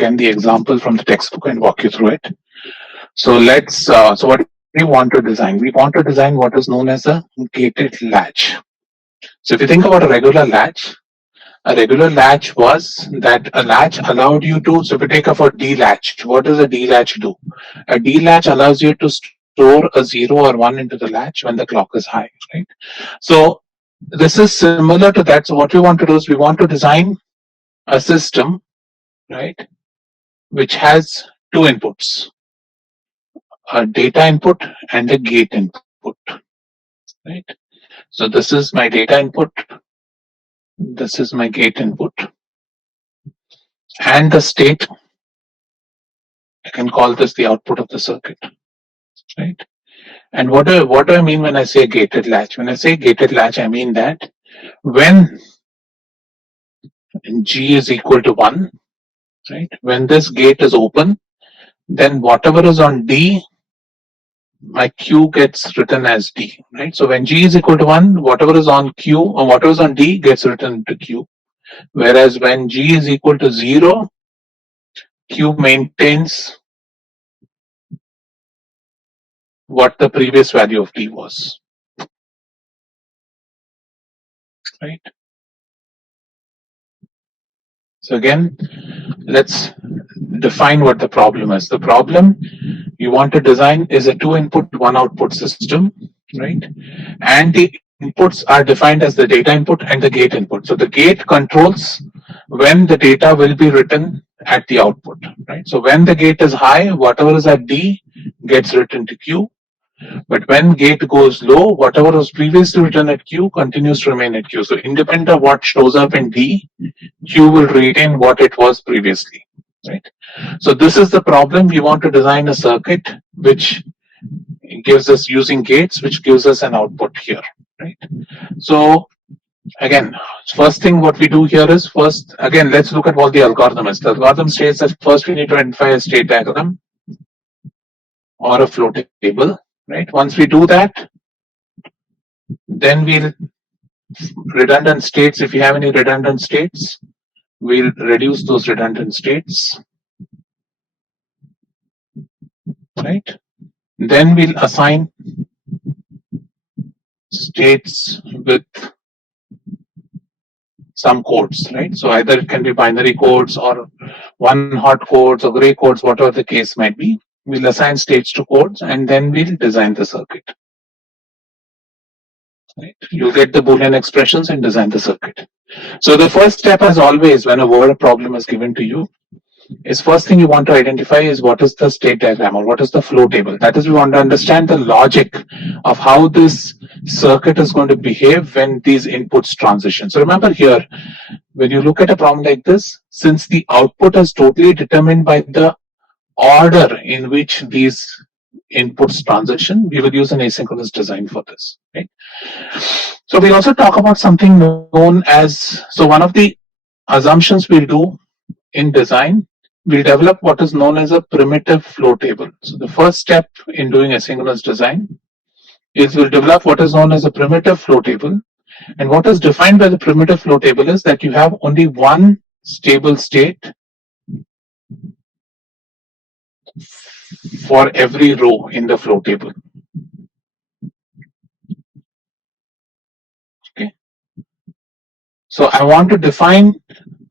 again the example from the textbook and walk you through it. So let's, so what we want to design? We want to design what is known as a gated latch. So if you think about a regular latch was that a latch allowed you to, so if you take up a D latch, what does a D latch do? A D latch allows you to store a 0 or 1 into the latch when the clock is high, right? So this is similar to that. So what we want to do is we want to design a system, right, which has two inputs, a data input and a gate input, right? So this is my data input, this is my gate input, and the state, I can call this the output of the circuit, right? And what do I mean when I say gated latch? When I say gated latch, I mean that when G is equal to 1, right? When this gate is open, then whatever is on D, my Q gets written as D, right? So when G is equal to 1, whatever is on Q or whatever is on D gets written to Q. Whereas when G is equal to 0, Q maintains what the previous value of D was, right? So again, let's define what the problem is. The problem you want to design is a 2-input, 1-output system, right? And the inputs are defined as the data input and the gate input. So the gate controls when the data will be written at the output, right? So when the gate is high, whatever is at D gets written to Q. But when gate goes low, whatever was previously written at Q continues to remain at Q. So independent of what shows up in D, Q will retain what it was previously, right? So this is the problem. We want to design a circuit which gives us, using gates, which gives us an output here, right? So again, first thing what we do here is, first, again, let's look at what the algorithm is. The algorithm states that first we need to identify a state diagram or a flow table, right? Once we do that, then we'll redundant states. If you have any redundant states, we'll reduce those redundant states, right? Then we'll assign states with some codes, right? So either it can be binary codes or one hot codes or gray codes, whatever the case might be. We'll assign states to codes and then we'll design the circuit. Right? You'll get the Boolean expressions and design the circuit. So the first step, as always, when a word problem is given to you, is first thing you want to identify is what is the state diagram or what is the flow table. That is, we want to understand the logic of how this circuit is going to behave when these inputs transition. So remember here, when you look at a problem like this, since the output is totally determined by the order in which these inputs transition, we will use an asynchronous design for this, right? So we also talk about something known as, so one of the assumptions we'll do in design, we'll develop what is known as a primitive flow table. So the first step in doing asynchronous design is we'll develop what is known as a primitive flow table. And what is defined by the primitive flow table is that you have only one stable state for every row in the flow table. Okay. So I want to define,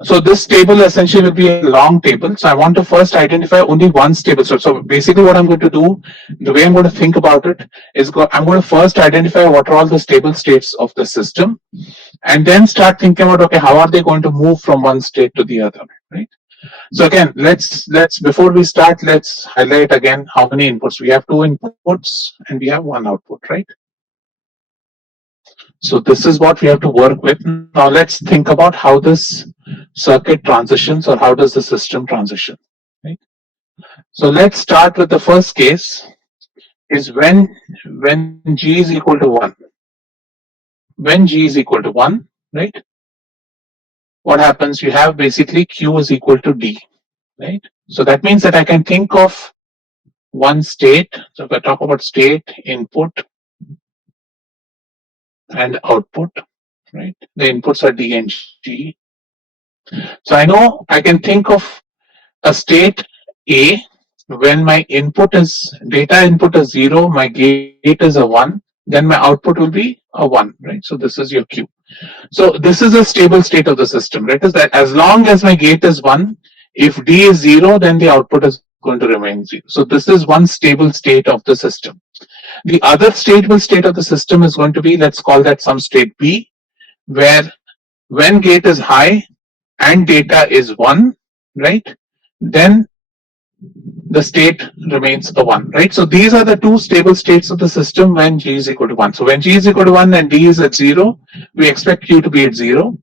so this table essentially will be a long table. So I want to first identify only one stable. So basically what I'm going to do, the way I'm going to think about it is I'm going to first identify what are all the stable states of the system and then start thinking about, okay, how are they going to move from one state to the other, right? So again, let's before we start, let's highlight again how many inputs. We have 2 inputs and we have 1 output, right? So this is what we have to work with. Now let's think about how this circuit transitions or how does the system transition, right? So let's start with the first case is when G is equal to 1. When G is equal to 1, right? What happens? You have basically Q is equal to D, right? So that means that I can think of one state. So if I talk about state, input, and output, right? The inputs are D and G. So I know I can think of a state A when my input is data input is 0, my gate is a 1, then my output will be a 1, right? So this is your Q. So this is a stable state of the system, right? Is that as long as my gate is 1, if D is 0, then the output is going to remain 0. So this is one stable state of the system. The other stable state of the system is going to be, let's call that some state B, where when gate is high and data is 1, right? Then the state remains a 1, right? So these are the two stable states of the system when G is equal to 1. So when G is equal to 1 and D is at 0, we expect Q to be at 0.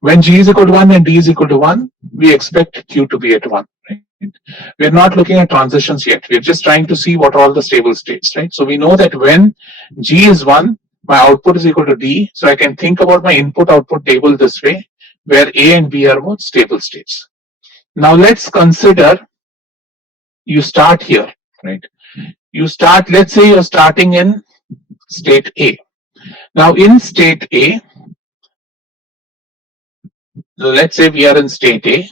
When G is equal to 1 and D is equal to 1, we expect Q to be at 1, right? We're not looking at transitions yet. We're just trying to see what are all the stable states, right? So we know that when G is 1, my output is equal to D. So I can think about my input output table this way, where A and B are both stable states. Now let's consider you start here, right? You start, let's say you're starting in state A. Now in state A, let's say we are in state A,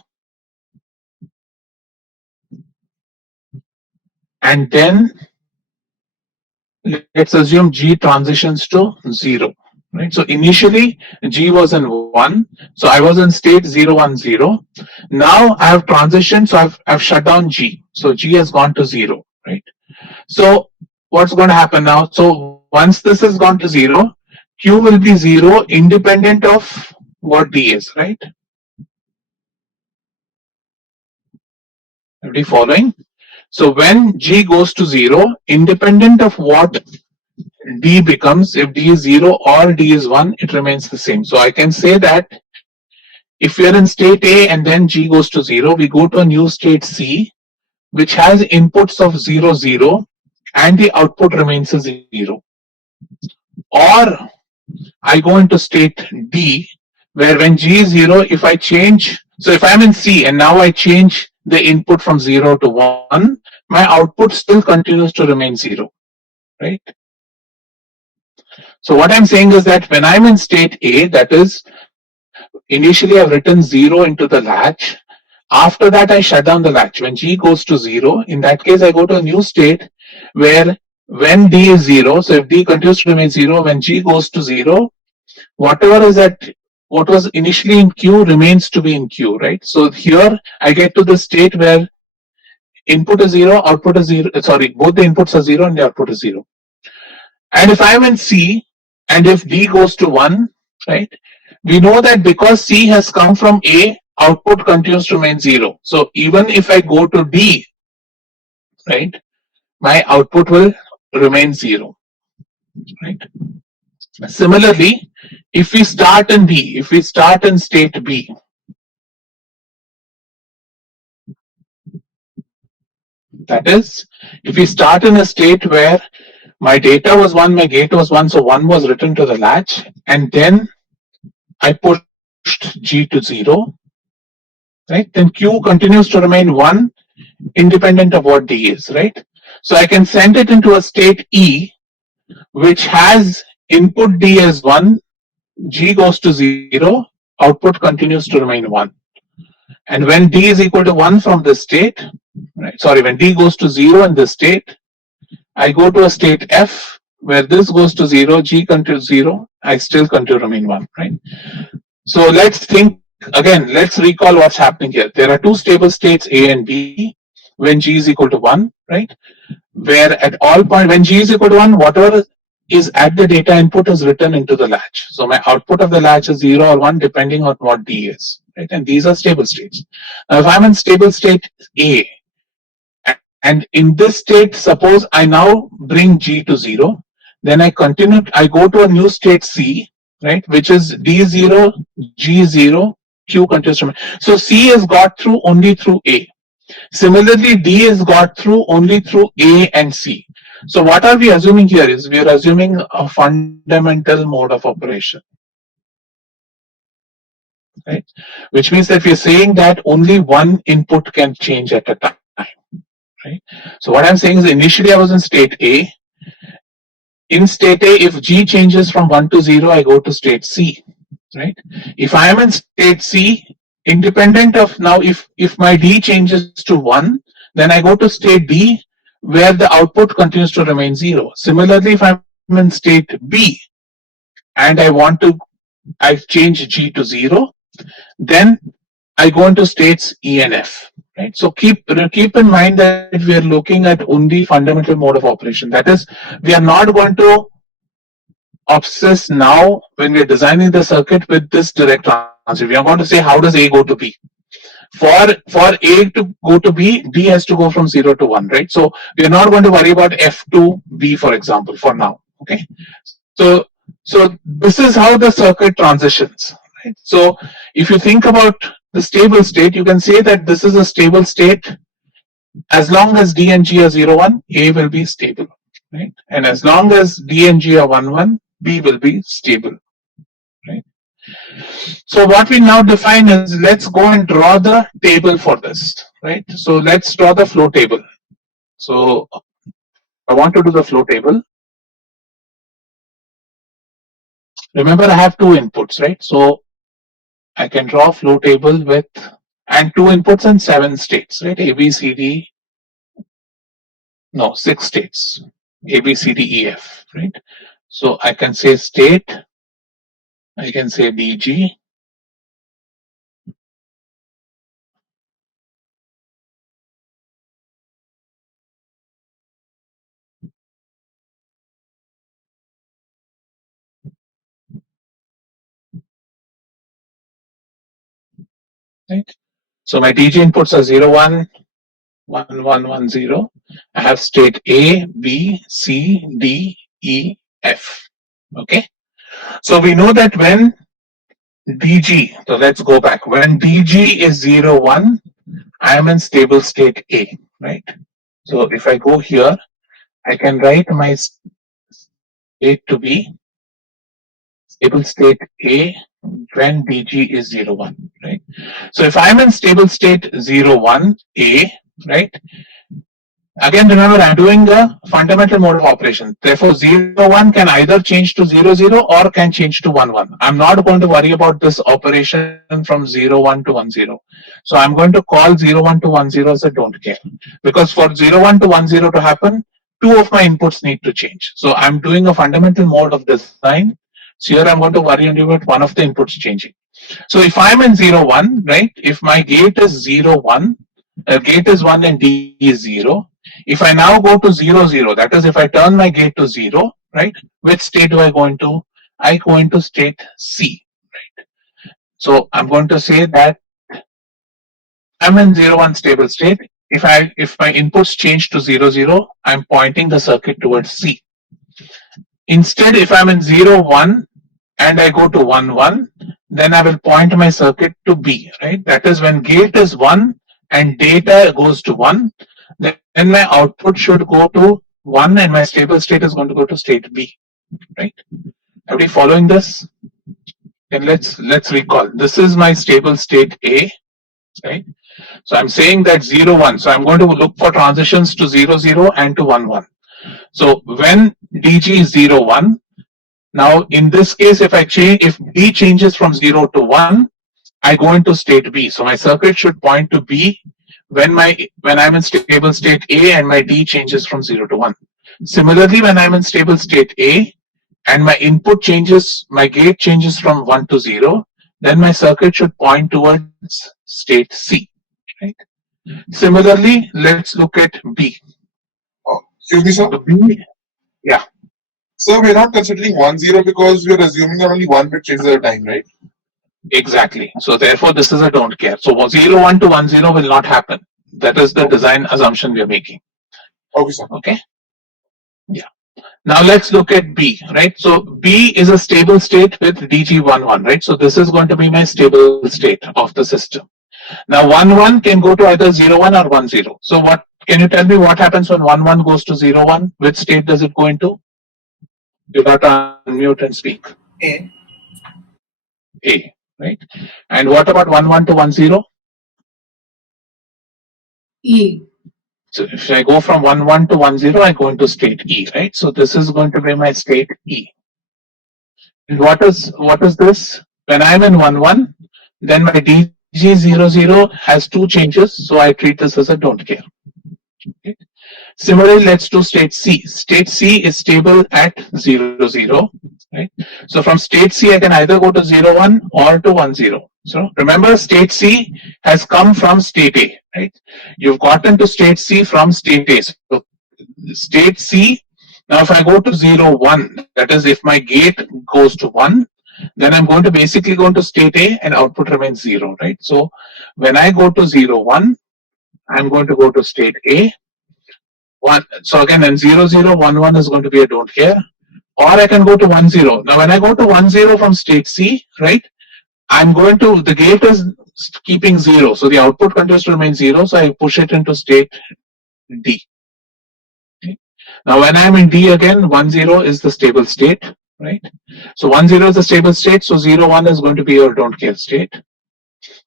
and then let's assume G transitions to 0, right? So initially G was in 1, so I was in state 0, 1, 0. Now I have transitioned, so I've shut down G. So G has gone to 0, right? So what's going to happen now? So once this has gone to 0, Q will be 0 independent of what D is, right? Everybody following? So when G goes to 0, independent of what D becomes, if D is 0 or D is 1, it remains the same. So I can say that if we are in state A and then G goes to 0, we go to a new state C, which has inputs of 0, 0, and the output remains a 0. Or I go into state D, where when G is 0, if I change, so if I'm in C and now I change the input from 0 to 1, my output still continues to remain 0, right? So what I'm saying is that when I'm in state A, that is, initially I've written 0 into the latch. After that, I shut down the latch. When G goes to 0, in that case, I go to a new state where when D is 0, so if D continues to remain 0, when G goes to 0, whatever is at what was initially in Q remains to be in Q, right? So here I get to the state where input is 0, output is 0. Sorry, both the inputs are 0 and the output is 0. And if I'm in C and if D goes to 1, right, we know that because C has come from A, output continues to remain 0. So even if I go to D, right, my output will remain 0, right? Similarly, if we start in B, if we start in state B, that is, if we start in a state where my data was 1, my gate was 1, so 1 was written to the latch, and then I pushed G to 0, right? Then Q continues to remain 1 independent of what D is, right? So I can send it into a state E, which has input D as 1, G goes to 0, output continues to remain 1. And when D is equal to 1 from this state, right, sorry, when D goes to 0 in this state, I go to a state F where this goes to 0, G continues 0, I still continue to remain 1, right? So let's think again, let's recall what's happening here. There are two stable states A and B when G is equal to 1, right? Where at all point when G is equal to 1, whatever is at the data input is written into the latch. So my output of the latch is 0 or 1 depending on what D is, right? And these are stable states. Now if I'm in stable state A, and in this state, suppose I now bring G to 0, then I continue, I go to a new state C, right, which is D0, G0, Q continues to remain. So C is got through only through A. Similarly, D is got through only through A and C. So what are we assuming here is we are assuming a fundamental mode of operation, right? Which means that we are saying that only one input can change at a time, right? So what I'm saying is initially I was in state A. In state A, if G changes from 1 to 0, I go to state C, right? If I am in state C, independent of now, if my D changes to 1, then I go to state D where the output continues to remain 0. Similarly, if I'm in state B and I want to, I change G to 0, then I go into states E and F. Right. So keep in mind that we are looking at only fundamental mode of operation. That is, we are not going to obsess now when we are designing the circuit with this direct transit. We are going to say how does A go to B. For A to go to B, D has to go from 0 to 1, right? So we are not going to worry about F to B, for example, for now. Okay. So this is how the circuit transitions. Right? So if you think about the stable state, you can say that this is a stable state. As long as D and G are 0, 1, A will be stable. Right? And as long as D and G are 1, 1, B will be stable. Right? So what we now define is, let's go and draw the table for this, right? So let's draw the flow table. So I want to do the flow table. Remember, I have two inputs, right? So I can draw a flow table with, and two inputs and 7 states, right? A, B, C, D, no, 6 states, A, B, C, D, E, F, right? So I can say state, I can say DG, right? So my DG inputs are 0, 1, 1, 1, 1, 0. I have state A, B, C, D, E, F. Okay. So we know that when DG, so let's go back. When DG is 0, 1, I am in stable state A, right? So if I go here, I can write my state to be stable state A when DG is 0, 1, right? So if I'm in stable state 0, 1, A, right? Again, remember, I'm doing a fundamental mode of operation. Therefore, 0, 1 can either change to 0, 0 or can change to 1, 1. I'm not going to worry about this operation from 0, 1 to 1, 0. So I'm going to call 0, 1 to 1, 0 as a don't care. Because for 0, 1 to 1, 0 to happen, two of my inputs need to change. So I'm doing a fundamental mode of design. So here I'm going to worry only about one of the inputs changing. So if I'm in 0, 1, right, if my gate is 0, 1, gate is 1 and D is 0, if I now go to 0, 0, that is, if I turn my gate to 0, right, which state do I go into? I go into state C, right? So I'm going to say that I'm in 0, 1 stable state. If my inputs change to 0, 0, I'm pointing the circuit towards C. Instead, if I'm in 0, 1 and I go to 1, 1, then I will point my circuit to B, right? That is, when gate is 1 and data goes to 1, then my output should go to 1 and my stable state is going to go to state B, right? Are we following this? And let's recall. This is my stable state A, right? So I'm saying that 0, 1. So I'm going to look for transitions to 0, 0 and to 1, 1. So when DG is 0, 1, now in this case, if D changes from 0 to 1, I go into state B. So my circuit should point to B when I'm in stable state A and my D changes from 0 to 1. Similarly, when I'm in stable state A and my input changes, my gate changes from 1 to 0, then my circuit should point towards state C. Right? Similarly, let's look at B. Excuse me, sir. So B, yeah. So we're not considering 1, 0 because we're assuming that only one bit changes at a time, right? Exactly. So therefore, this is a don't care. So 0, 1 to 1, 0 will not happen. That is the design assumption we are making. Okay, sir. Okay. Yeah. Now let's look at B, right? So B is a stable state with DG1, 1, right? So this is going to be my stable state of the system. Now 1, 1 can go to either 0, 1 or 1, 0. So what can you tell me what happens when 1, 1 goes to 0, 1? Which state does it go into? You got to unmute and speak. A. A, right? And what about 1, 1 to 1, 0? E. So if I go from 1, 1 to 1, 0, I go into state E, right? So this is going to be my state E. And what is this? When I'm in 1, 1, then my DG DG00 has two changes, so I treat this as a don't care. Okay. Similarly, let's do state C. State C is stable at 0, 0. Right? So from state C, I can either go to 0, 1 or to 1, 0. So remember, state C has come from state A. Right? You've gotten to state C from state A. So state C. Now, if I go to 0, 1, that is, if my gate goes to 1, then I'm going to basically go into state A and output remains 0. Right? So when I go to 0, 1, I'm going to go to state A. One. So again, then 0, 0, 1, 1 is going to be a don't care. Or I can go to 1, 0. Now, when I go to 1, 0 from state C, right, I'm going to, the gate is keeping 0. So the output continues to remain 0. So I push it into state D. Okay. Now, when I'm in D again, 1, 0 is the stable state, right? So 1, 0 is the stable state. So 0, 1 is going to be your don't care state.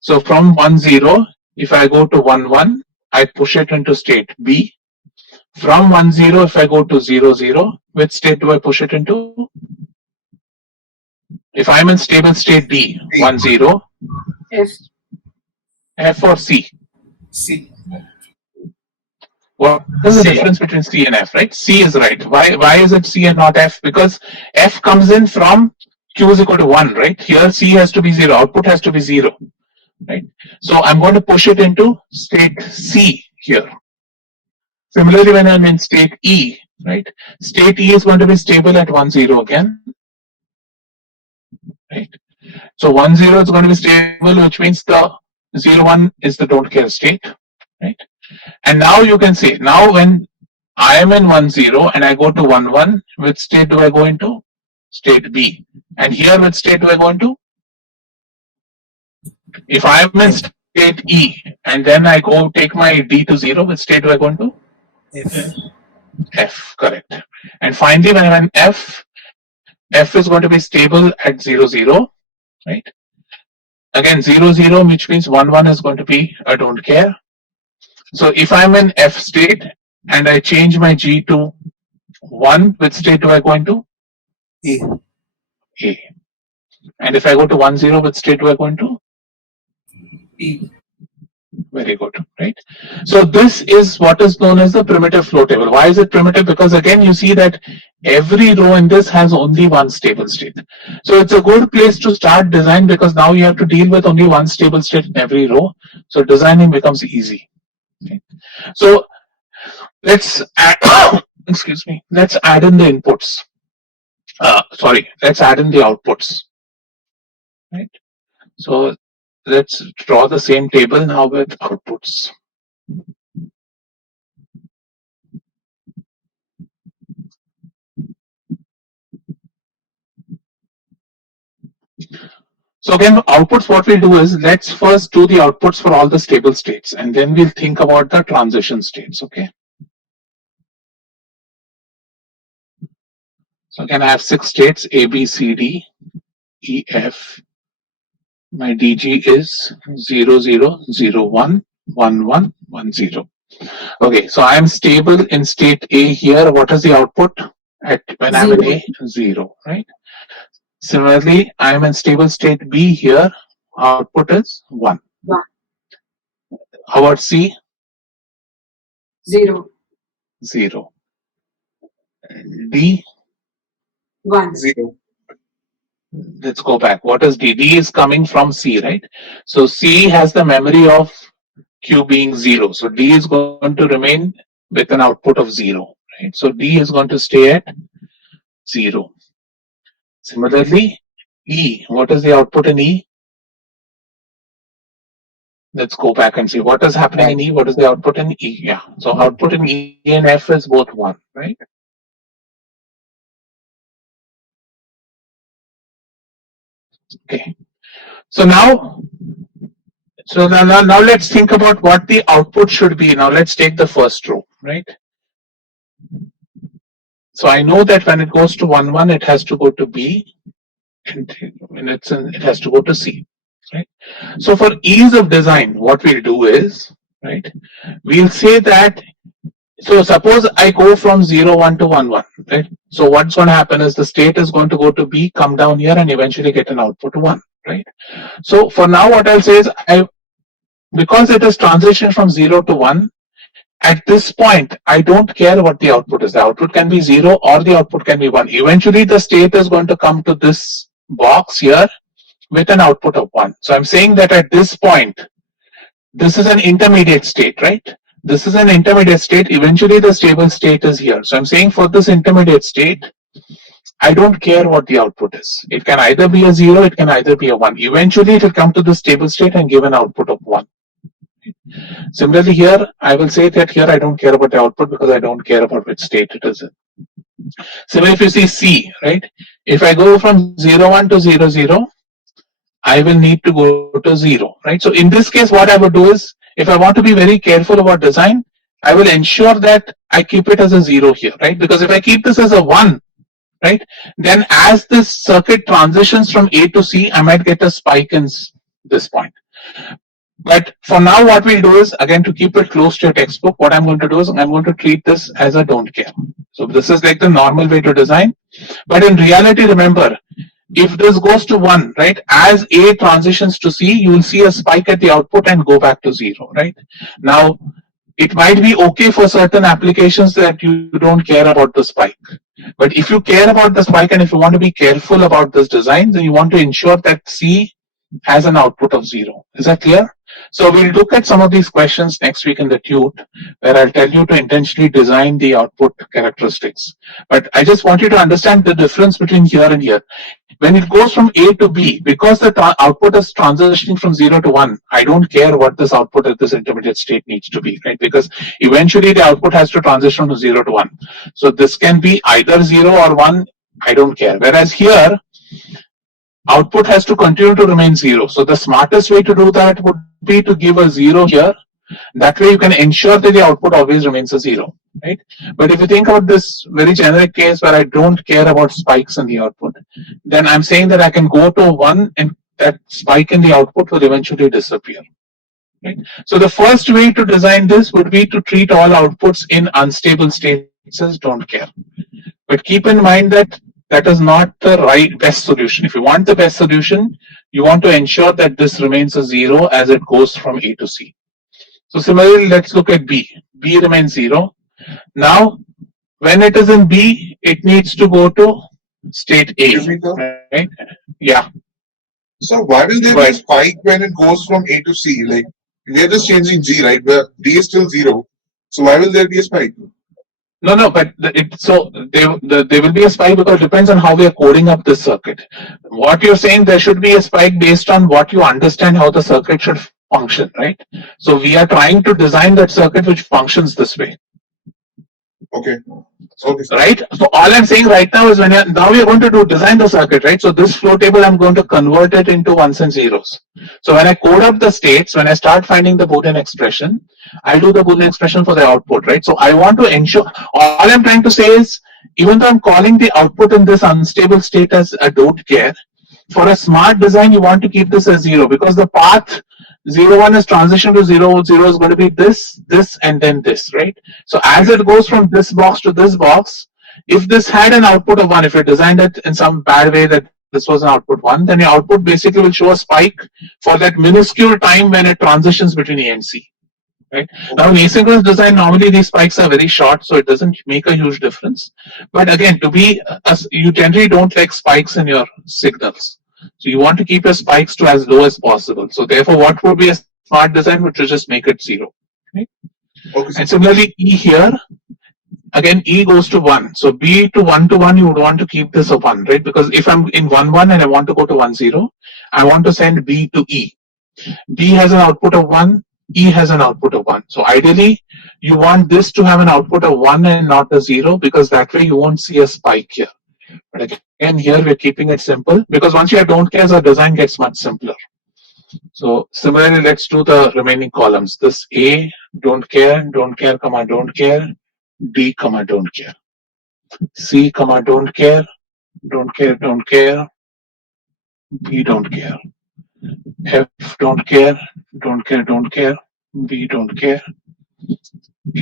So from 1, 0, if I go to 1, 1, I push it into state B. From 1, 0, if I go to 0, 0, which state do I push it into? If I'm in stable state D, 1, 0, F. F or C? C. What is the difference between C and F, right? C is right. Why is it C and not F? Because F comes in from Q is equal to 1, right? Here C has to be 0, output has to be 0, right? So I'm going to push it into state C here. Similarly, when I'm in state E, right? State E is going to be stable at 1, 0 again, right? So 1, 0 is going to be stable, which means the 0, 1 is the don't care state, right? And now you can see, now when I am in 1, 0 and I go to 1, 1, which state do I go into? State B. And here, which state do I go into? If I am in state E and then I go take my D to 0, which state do I go into? F. F, correct. And finally, when I'm in F, F is going to be stable at 0, 0, right? Again, 0, 0, which means 1, 1 is going to be I don't care. So if I'm in F state and I change my G to 1, which state do I go into? A. A. And if I go to 1, 0, which state do I go into? B. Very good, right? So this is what is known as the primitive flow table. Why is it primitive? Because again, you see that every row in this has only one stable state. So it's a good place to start design because now you have to deal with only one stable state in every row. So designing becomes easy. Okay. So let's add, excuse me, let's add in the inputs. Let's add in the outputs. Right. So let's draw the same table now with outputs. So again, outputs, what we'll do is let's first do the outputs for all the stable states and then we'll think about the transition states, okay? So again, I have 6 states, A, B, C, D, E, F. My DG is 0, 0, 0, 1, 1, 1, 1, 0. Okay, so I'm stable in state A here. What is the output at when I'm in A? 0, right? Similarly, I'm in stable state B here. Output is 1. 1. How about C? 0. 0. D? 1. 0. Let's go back. What is D? D is coming from C, right? So C has the memory of Q being 0. So D is going to remain with an output of 0, right? So D is going to stay at 0. Similarly, E, what is the output in E? Let's go back and see what is happening in E. What is the output in E? Yeah. So output in E and F is both 1, right? Okay. So now let's think about what the output should be. Now let's take the first row, right? So I know that when it goes to 1, 1, it has to go to B, and when it has to go to C, right? So for ease of design, what we'll do is, right, we'll say that, so suppose I go from 0, 1 to 1, 1, right? So what's going to happen is the state is going to go to B, come down here and eventually get an output 1, right? So for now, what I'll say is because it is transition from 0 to 1, at this point, I don't care what the output is. The output can be 0 or the output can be 1. Eventually, the state is going to come to this box here with an output of 1. So I'm saying that at this point, this is an intermediate state, right? This is an intermediate state. Eventually, the stable state is here. So I'm saying for this intermediate state, I don't care what the output is. It can either be a 0, it can either be a 1. Eventually, it will come to the stable state and give an output of 1. Similarly, here, I will say that here I don't care about the output because I don't care about which state it is in. Similarly, if you see C, right? If I go from 0, 1 to 0, 0, I will need to go to 0, right? So in this case, what I would do is, if I want to be very careful about design, I will ensure that I keep it as a 0 here, right? Because if I keep this as a 1, right, then as this circuit transitions from A to C, I might get a spike in this point. But for now, what we'll do is, again, to keep it close to your textbook, what I'm going to do is I'm going to treat this as a don't care. So this is like the normal way to design. But in reality, remember, if this goes to 1, right, as A transitions to C, you will see a spike at the output and go back to 0, right? Now, it might be okay for certain applications that you don't care about the spike. But if you care about the spike and if you want to be careful about this design, then you want to ensure that C has an output of 0. Is that clear? So we'll look at some of these questions next week in the tute, where I'll tell you to intentionally design the output characteristics. But I just want you to understand the difference between here and here. When it goes from A to B, because the output is transitioning from 0 to 1, I don't care what this output at this intermediate state needs to be, right? Because eventually the output has to transition from 0 to 1. So this can be either 0 or 1, I don't care. Whereas here, output has to continue to remain 0. So the smartest way to do that would be to give a 0 here. That way you can ensure that the output always remains a 0, right? But if you think about this very generic case where I don't care about spikes in the output, then I'm saying that I can go to 1 and that spike in the output will eventually disappear. Right? So the first way to design this would be to treat all outputs in unstable states as don't care. But keep in mind that that is not the best solution. If you want the best solution, you want to ensure that this remains a 0 as it goes from A to C. So similarly, let's look at B. B remains 0. Now, when it is in B, it needs to go to state A, right? Yeah. So why will there be a spike when it goes from A to C? Like, we are just changing G, right? But D is still 0. So why will there be a spike? No, but there will be a spike because it depends on how we are coding up this circuit. What you're saying, there should be a spike based on what you understand how the circuit should function, right? So we are trying to design that circuit which functions this way. Okay. Right? So all I'm saying right now is now we are going to design the circuit, right? So this flow table, I'm going to convert it into ones and zeros. So when I code up the states, when I start finding the Boolean expression, I'll do the Boolean expression for the output, right? So I want to ensure, all I'm trying to say is, even though I'm calling the output in this unstable state as a don't care, for a smart design, you want to keep this as 0 because the path 0, 1 is transition to 0, 0 is going to be this, and then this, right? So as it goes from this box to this box, if this had an output of 1, if you designed it in some bad way that this was an output 1, then your output basically will show a spike for that minuscule time when it transitions between A and C. Right? Now, in asynchronous design, normally these spikes are very short, so it doesn't make a huge difference. But again, you generally don't like spikes in your signals. So you want to keep your spikes to as low as possible. So therefore, what would be a smart design would just make it 0. Right? Okay. And similarly, E here, again, E goes to 1. So B to 1, you would want to keep this a 1, right? Because if I'm in 1, 1 and I want to go to 1, 0, I want to send B to E. B has an output of 1. E has an output of 1. So ideally, you want this to have an output of 1 and not a 0 because that way you won't see a spike here. But again, here we're keeping it simple because once you have don't care, our design gets much simpler. So similarly, let's do the remaining columns. This A, don't care, comma, don't care, D, comma, don't care. C, comma, don't care, don't care, B, don't care. F, don't care, don't care, B, don't care,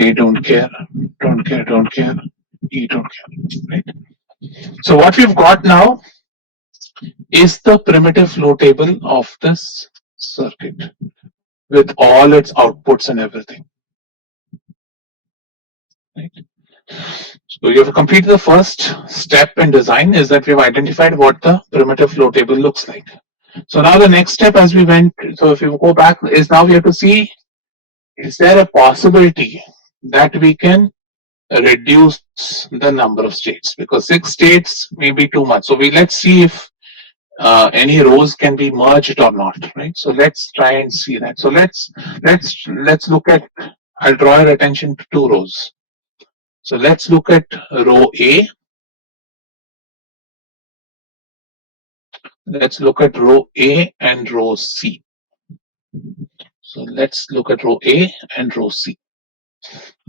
A, don't care, E, don't care, right? So what we've got now is the primitive flow table of this circuit. with all its outputs and everything. Right? So you have completed the first step in design is that we've identified what the primitive flow table looks like. So now the next step as we went, so if you go back, is now we have to see, is there a possibility that we can reduce the number of states? Because 6 states may be too much. So let's see if any rows can be merged or not, right? So let's try and see that. So let's look at, I'll draw your attention to 2 rows. So let's look at row A. Let's look at row A and row C. So let's look at row A and row C.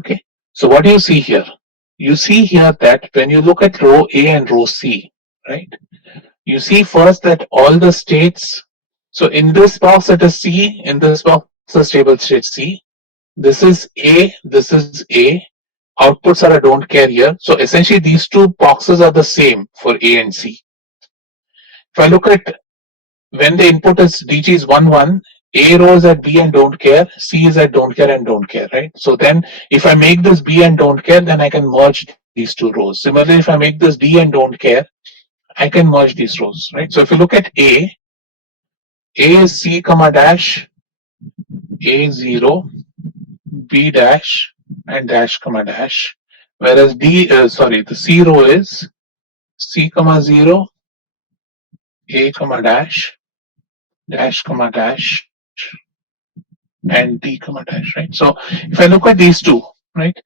Okay. So what do you see here? You see here that when you look at row A and row C, right? You see first that all the states, so in this box it is C, in this box is stable state C. This is A, this is A. Outputs are a don't care here. So essentially these two boxes are the same for A and C. If I look at when the input is DG is 1, 1, A row is at B and don't care, C is at don't care and don't care, right? So then if I make this B and don't care, then I can merge these 2 rows. Similarly, if I make this D and don't care, I can merge these rows, right? So if you look at A is C comma dash, A0, B dash, and dash comma dash. Whereas the C row is C comma 0, A comma dash comma dash, and D comma dash, right? So if I look at these 2, right?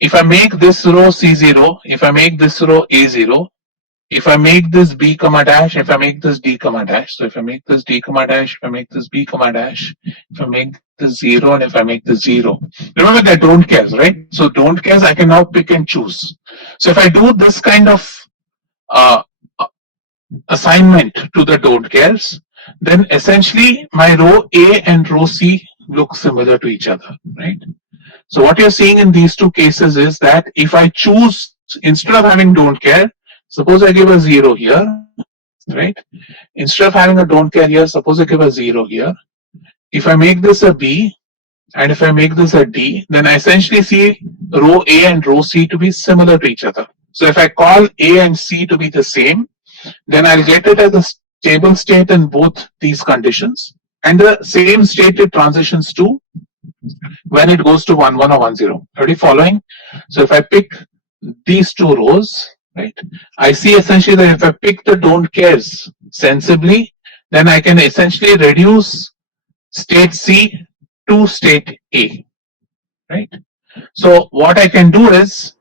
If I make this row C0, if I make this row A0, if I make this B comma dash, if I make this D comma dash, so if I make this D comma dash, if I make this B comma dash, if I make this 0, and if I make this 0. Remember that don't cares, right? So don't cares, I can now pick and choose. So if I do this kind of uh, assignment to the don't cares, then essentially my row A and row C look similar to each other, right? So what you're seeing in these 2 cases is that if I choose, instead of having don't care, suppose I give a 0 here, right? Instead of having a don't care here, suppose I give a 0 here. If I make this a B and if I make this a D, then I essentially see row A and row C to be similar to each other. So if I call A and C to be the same, then I'll get it as a stable state in both these conditions, and the same state it transitions to when it goes to 1, 1 or 1, 0. Are you following? So if I pick these 2 rows, right, I see essentially that if I pick the don't cares sensibly, then I can essentially reduce state C to state A, right? So what I can do is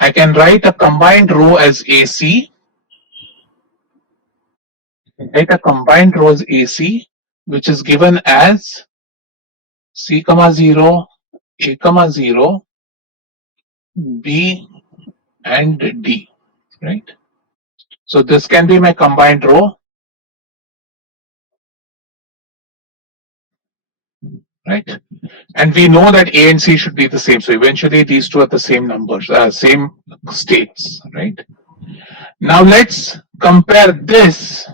I can write a combined row as AC, write a combined row as AC, which is given as C comma 0, A comma 0, B and D, right? So this can be my combined row, right? And we know that A and C should be the same. So eventually these 2 are the same numbers, same states, right? Now let's compare this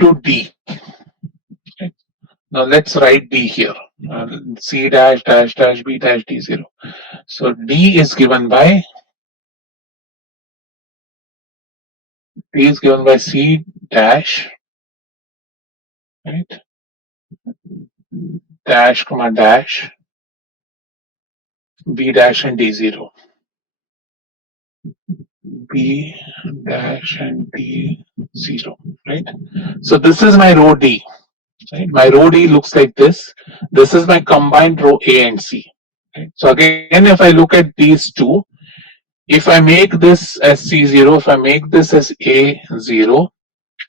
to D. Right? Now let's write D here. C dash dash dash B dash D0. So D is given by C dash, right? Dash comma dash B dash and D0. B dash and D0, right? So this is my row D. Right? My row D looks like this. This is my combined row A and C. Right? So again, if I look at these 2, if I make this as C0, if I make this as A0,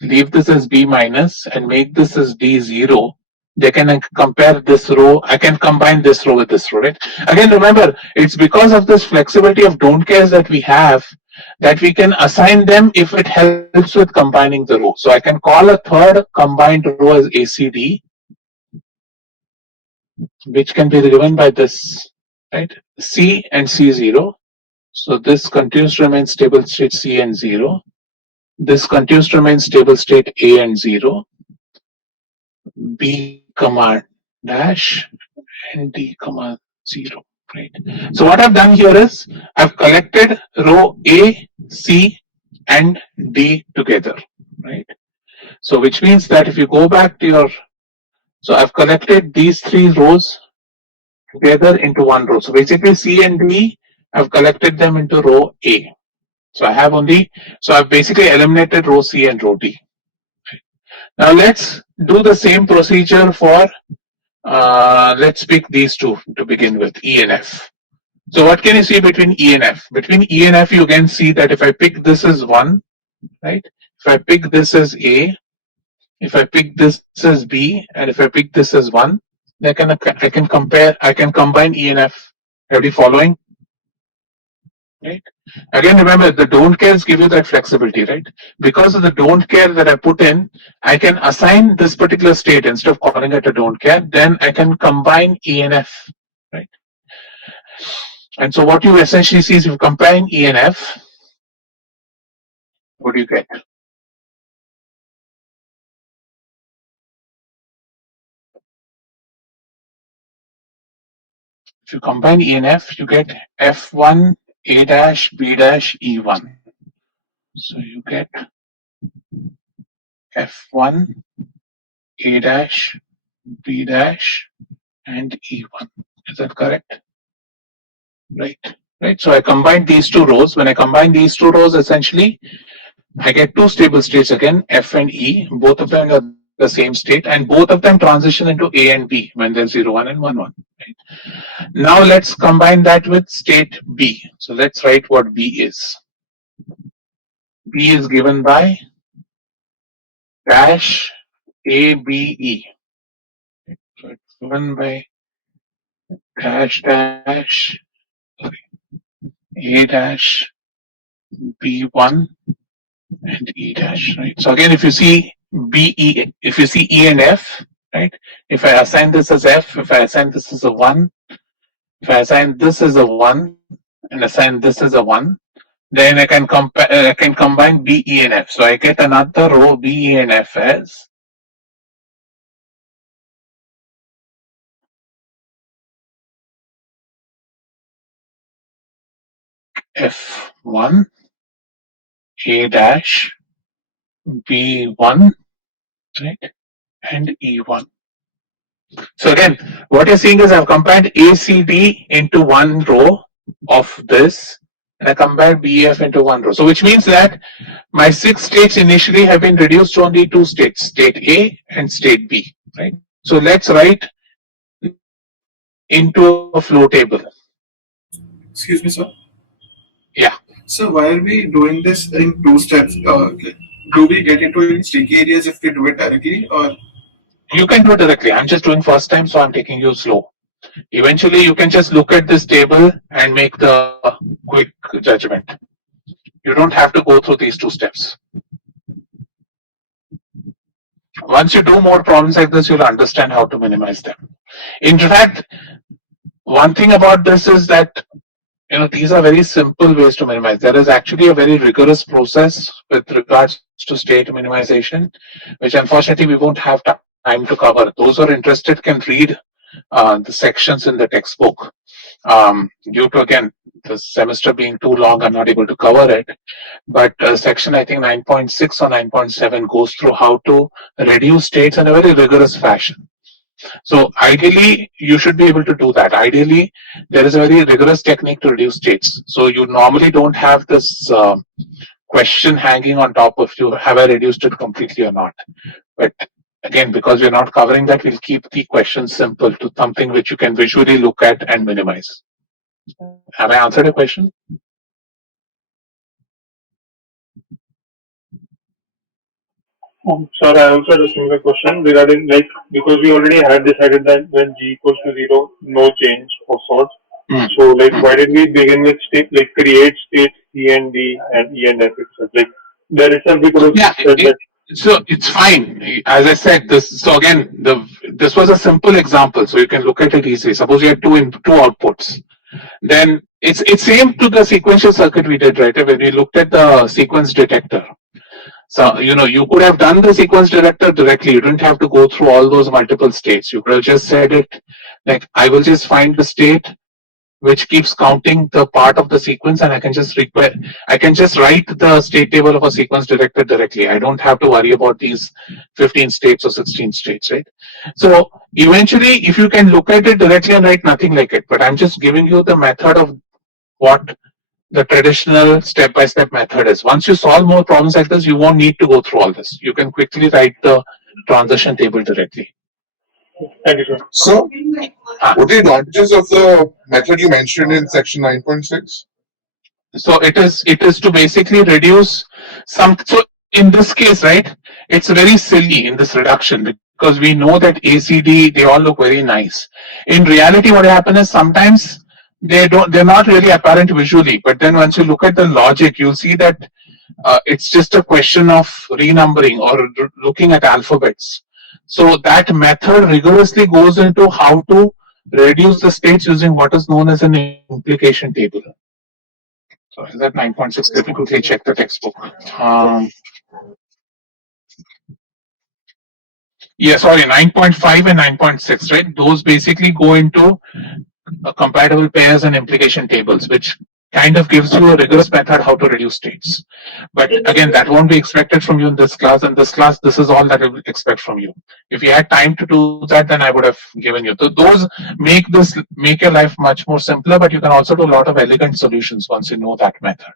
leave this as B minus and make this as D0, they can compare this row. I can combine this row with this row, right? Again, remember, it's because of this flexibility of don't cares that we have that we can assign them if it helps with combining the row. So I can call a third combined row as ACD, which can be given by this, right? C and C0. So this continues to remain stable state C and 0. This continues to remain stable state A and 0. B command dash and D command 0. Right. So what I've done here is I've collected row A, C, and D together. Right. So which means that if you go back to your, so I've collected these three rows together into one row. So basically C and D, I've collected them into row A. So I have only, so I've basically eliminated row C and row D. Now let's do the same procedure for, let's pick these two to begin with, E and F. So what can you see between E and F? Between E and F, you can see that if I pick this as 1, right? If I pick this as A, if I pick this as B, and if I pick this as 1, then I can compare, I can combine E and F. Everybody following? Right? Again, remember the don't cares give you that flexibility, right? Because of the don't care that I put in, I can assign this particular state instead of calling it a don't care, then I can combine E and F, right? And so what you essentially see is if you combine E and F, what do you get? If you combine E and F, you get F1, A dash, B dash, E1. So you get F1, A dash, B dash, and E1. Is that correct? Right. Right. So I combine these two rows. When I combine these two rows, essentially, I get two stable states again, F and E. Both of them are the same state, and both of them transition into A and B when they're 0, 1, and 1, 1. Right. Now let's combine that with state B. So let's write what B is. B is given by dash A, B, E. So it's given by dash dash A dash B1 and E dash, right? So again, if you see B, E, if you see E and F, right? If I assign this as F, if I assign this as a 1, if I assign this as a 1 and assign this as a 1, then I can combine B, E, and F. So I get another row B, E, and F as F1, A dash, B1, right, and E1. So again, what you're seeing is I've combined A, C, D into one row of this, and I combined B, F into one row. So which means that my 6 states initially have been reduced to only 2 states, state A and state B, right? So let's write into a flow table. Excuse me, sir. Yeah. So why are we doing this in 2 steps? Do we get into any sticky areas if we do it directly, or You can do it directly. I'm just doing first time, so I'm taking you slow. Eventually, you can just look at this table and make the quick judgment. You don't have to go through these 2 steps. Once you do more problems like this, you'll understand how to minimize them. In fact, one thing about this is that these are very simple ways to minimize. There is actually a very rigorous process with regards to state minimization, which unfortunately we won't have time to cover. Those who are interested can read the sections in the textbook. Due to again the semester being too long, I'm not able to cover it. But section I think 9.6 or 9.7 goes through how to reduce states in a very rigorous fashion. So ideally, you should be able to do that. Ideally, there is a very rigorous technique to reduce states. So you normally don't have this question hanging on top of you, have I reduced it completely or not? But again, because we're not covering that, we'll keep the question simple to something which you can visually look at and minimize. Have I answered your question? Sir, I also had a similar question regarding because we already had decided that when g equals to 0, no change of sorts. So why did we begin with state create states C and D and E and F itself? There itself we could have said that. So it's fine. As I said, this. So again, this was a simple example, so you can look at it easily. Suppose you had two outputs, then it's same to the sequential circuit we did, right? When we looked at the sequence detector. So, you could have done the sequence director directly. You didn't have to go through all those multiple states. You could have just said it like, I will just find the state which keeps counting the part of the sequence, and I can just write the state table of a sequence director directly. I don't have to worry about these 15 states or 16 states, right? So eventually, if you can look at it directly and write nothing like it, but I'm just giving you the method of what the traditional step-by-step method is. Once you solve more problems like this, you won't need to go through all this. You can quickly write the transition table directly. Thank you, sir. So, what are the advantages of the method you mentioned in section 9.6? So it is to basically reduce some. So in this case, right, it's very silly in this reduction because we know that ACD, they all look very nice. In reality, what happens is sometimes they're not really apparent visually, but then once you look at the logic, you'll see that it's just a question of renumbering or looking at alphabets. So that method rigorously goes into how to reduce the states using what is known as an implication table. So is that 9.6? Let me quickly check the textbook. Yeah, sorry, 9.5 and 9.6, right? Those basically go into compatible pairs and implication tables, which kind of gives you a rigorous method how to reduce states. But again, that won't be expected from you in this class. In this class, this is all that I will expect from you. If you had time to do that, then I would have given you. So those make your life much more simpler, but you can also do a lot of elegant solutions once you know that method.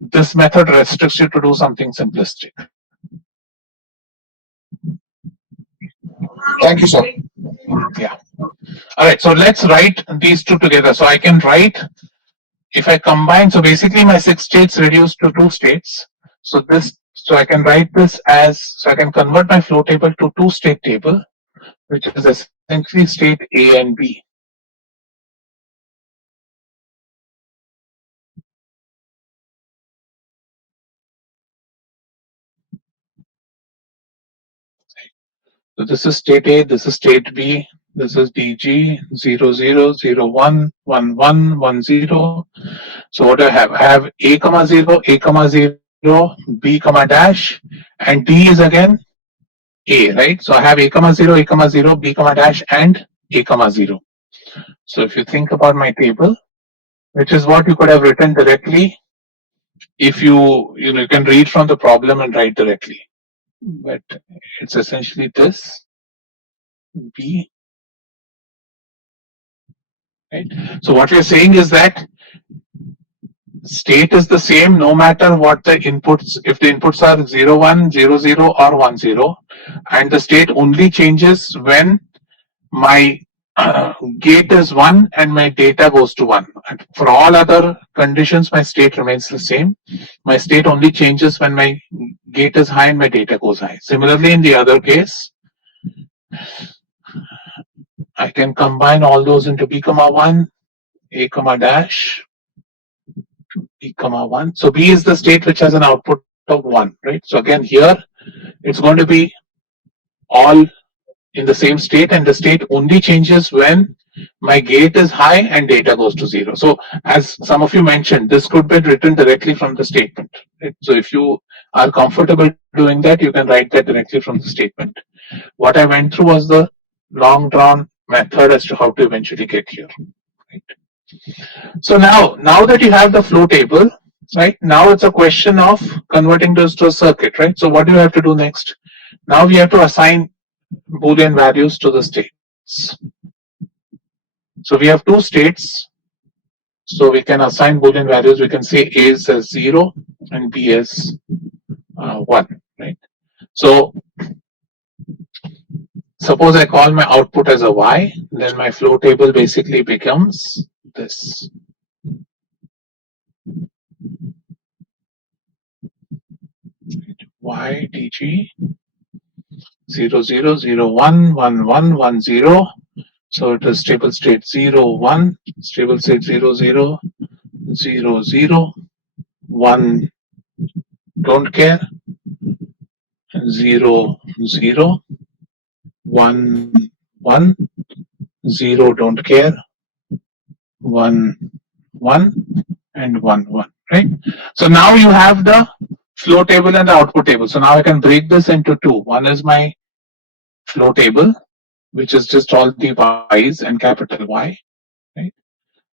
This method restricts you to do something simplistic. Thank you, sir. Yeah. All right. So let's write these two together. So I can write, if I combine, so basically my 6 states reduced to 2 states. So I can write this as, so I can convert my flow table to 2-state table, which is essentially state A and B. So this is state A, this is state B, this is DG 0, 0, 0, 1, 1, 1, 1, 0. So what do I have? I have A comma 0, A comma 0, B comma dash, and D is again A, right? So I have A comma 0, A comma 0, B comma dash, and A comma 0. So if you think about my table, which is what you could have written directly if you can read from the problem and write directly. But it's essentially this B, right? So what we're saying is that state is the same no matter what the inputs, if the inputs are 0, 1, 0, 0 or 1, 0, and the state only changes when my gate is 1 and my data goes to 1. And for all other conditions, my state remains the same. My state only changes when my gate is high and my data goes high. Similarly, in the other case, I can combine all those into B comma 1, A comma dash, B comma 1. So B is the state which has an output of 1, right? So again, here it's going to be all in the same state, and the state only changes when my gate is high and data goes to 0. So as some of you mentioned, this could be written directly from the statement, right? So if you are comfortable doing that, you can write that directly from the statement. What I went through was the long drawn method as to how to eventually get here, right? So now that you have the flow table, right, now it's a question of converting this to a circuit, right? So what do you have to do next? Now we have to assign Boolean values to the states. So we have 2 states. So we can assign Boolean values. We can say A is as 0 and B is 1, right? So suppose I call my output as a Y, then my flow table basically becomes this. Y DG 0, 0, 0, 1, 1, 1, 1, 0. So it is stable state 0, 1, stable state 0, 0, 0, 0, 1, don't care, 0, 0, 1, 1, 0, don't care, 1, 1, and 1, 1, right? So now you have the flow table and the output table. So now I can break this into two. One is my flow table, which is just all the y's and capital Y, right?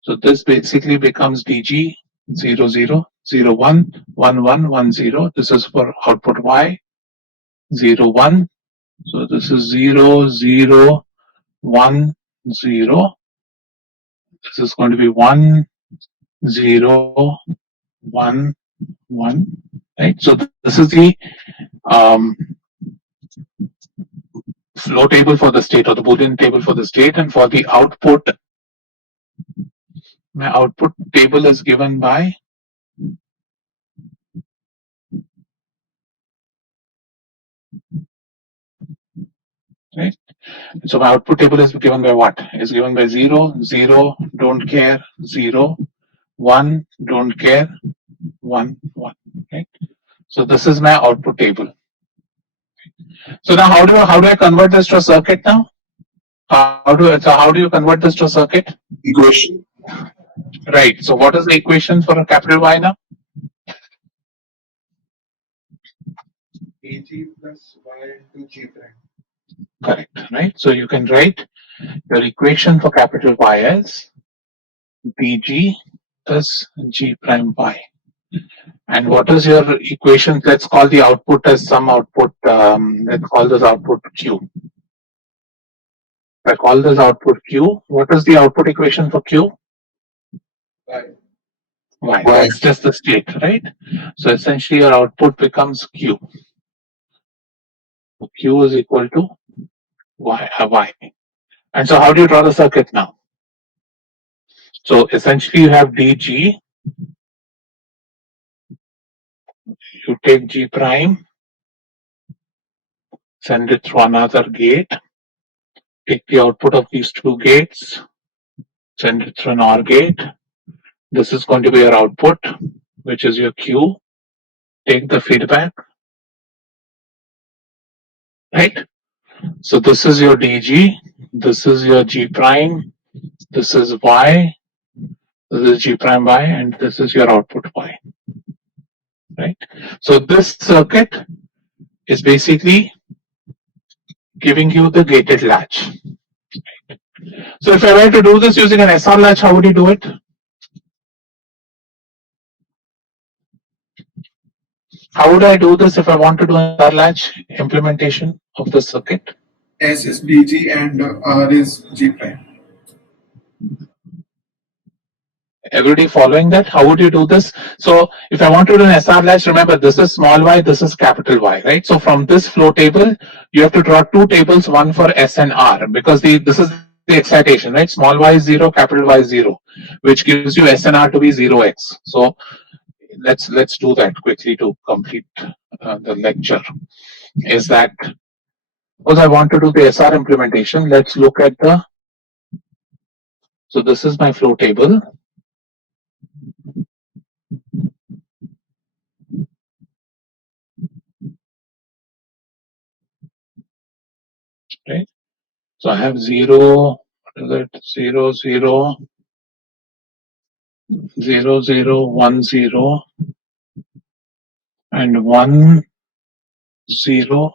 So this basically becomes DG 00 01 11 10. This is for output Y 01. So this is 00 10. This is going to be 10 11, right? So this is the um, flow table for the state or the Boolean table for the state, and for the output, my output table is given by right. So my output table is given by what? Is given by 0, 0, don't care, 0, 1, don't care, 1, 1. Right. So this is my output table. So now how do I convert this to a circuit now? How do you convert this to a circuit? Equation. Right. So what is the equation for a capital Y now? AG plus Y into G prime. Correct. Right. So you can write your equation for capital Y as dg plus g prime y. And what is your equation? Let's call the output as some output. Let's call this output Q. If I call this output Q, what is the output equation for Q? Y. Y. That's just the state, right? So essentially your output becomes Q. Q is equal to Y. Y. And so how do you draw the circuit now? So essentially you have dg, you take G prime, send it through another gate, take the output of these two gates, send it through an OR gate. This is going to be your output, which is your Q. Take the feedback, right? So this is your DG, this is your G prime, this is Y, this is G prime Y, and this is your output Y, right? So this circuit is basically giving you the gated latch. So if I were to do this using an SR latch, how would you do it? How would I do this if I want to do an SR latch implementation of the circuit? S is DG and R is G prime. Everybody following that? How would you do this? So if I want to do an SR latch, remember this is small y, this is capital Y, right? So from this flow table, you have to draw two tables, one for S and R, because this is the excitation, right? Small y is 0, capital Y is 0, which gives you S and R to be 0x. So let's do that quickly to complete the lecture. Is that because I want to do the SR implementation, let's look at the, so this is my flow table. Right. So I have 0, what is it? 0, 0, 0, 0, 1, 0, and 1, 0,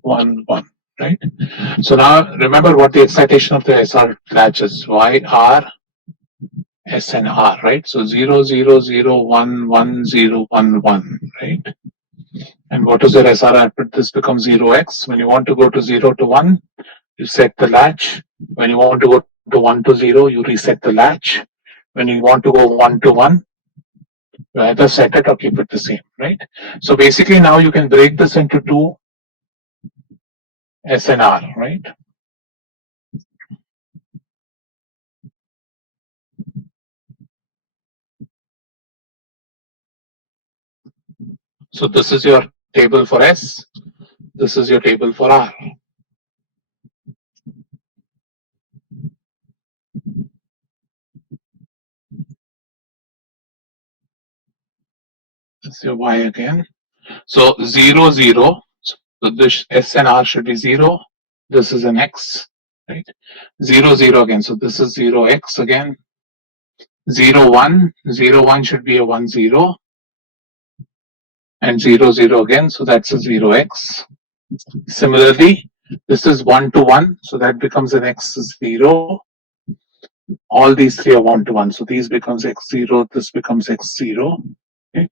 1, 1. Right. So now remember what the excitation of the SR latch is. Y, R, S, and R. Right. So 0, 0, 0, 1, 1, 0, 1, 1. Right. And what is your SR output? This becomes 0x. When you want to go to 0 to 1, you set the latch. When you want to go to 1 to 0, you reset the latch. When you want to go 1 to 1, you either set it or keep it the same, right? So basically now you can break this into two S and R, right? So this is your table for S, this is your table for R. This is your Y again. So 0, 0. So this S and R should be 0. This is an X, right? 0, 0 again. So this is 0x again. 0, 1. 0, 1 should be a 1, 0. and 0, 0 again, so that's a 0x. Similarly, this is 1 to 1, so that becomes an x0. All these three are 1 to 1, so these becomes x0, this becomes x0. Okay?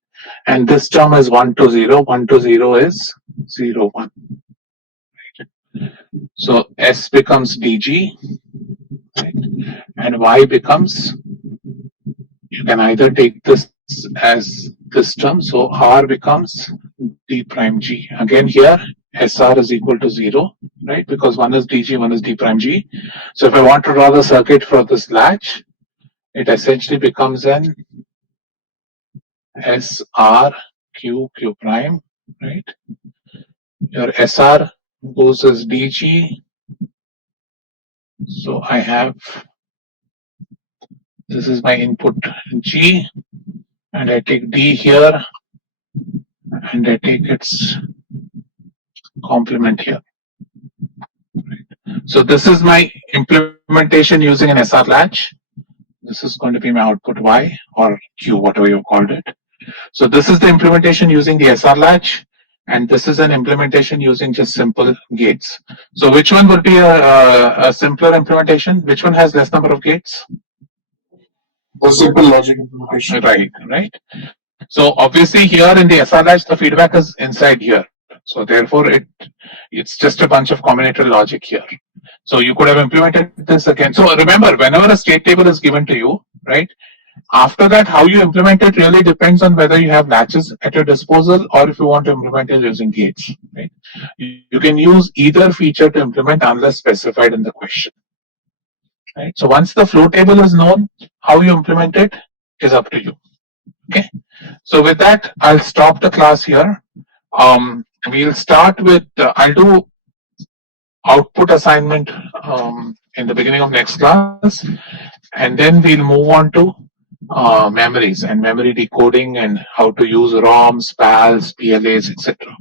And this term is 1 to 0, 1 to 0 is 0, 1. So S becomes dg, right? And Y becomes, you can either take this as this term, so R becomes d prime g. Again here, SR is equal to 0, right? Because one is dg, one is d prime g. So if I want to draw the circuit for this latch, it essentially becomes an SR Q prime, right? Your SR goes as dg. So I have, this is my input G, and I take D here, and I take its complement here. So this is my implementation using an SR latch. This is going to be my output Y or Q, whatever you called it. So this is the implementation using the SR latch, and this is an implementation using just simple gates. So which one would be a simpler implementation? Which one has less number of gates? The simple logic implementation. Right. So obviously here in the SR latch, the feedback is inside here. So therefore it's just a bunch of combinatorial logic here. So you could have implemented this again. So remember, whenever a state table is given to you, right? After that, how you implement it really depends on whether you have latches at your disposal or if you want to implement it using gates, right? You can use either feature to implement unless specified in the question, right? So once the flow table is known, how you implement it is up to you. Okay. So with that, I'll stop the class here. We'll start with, I'll do output assignment in the beginning of next class, and then we'll move on to memories and memory decoding and how to use ROMs, PALs, PLAs, etc.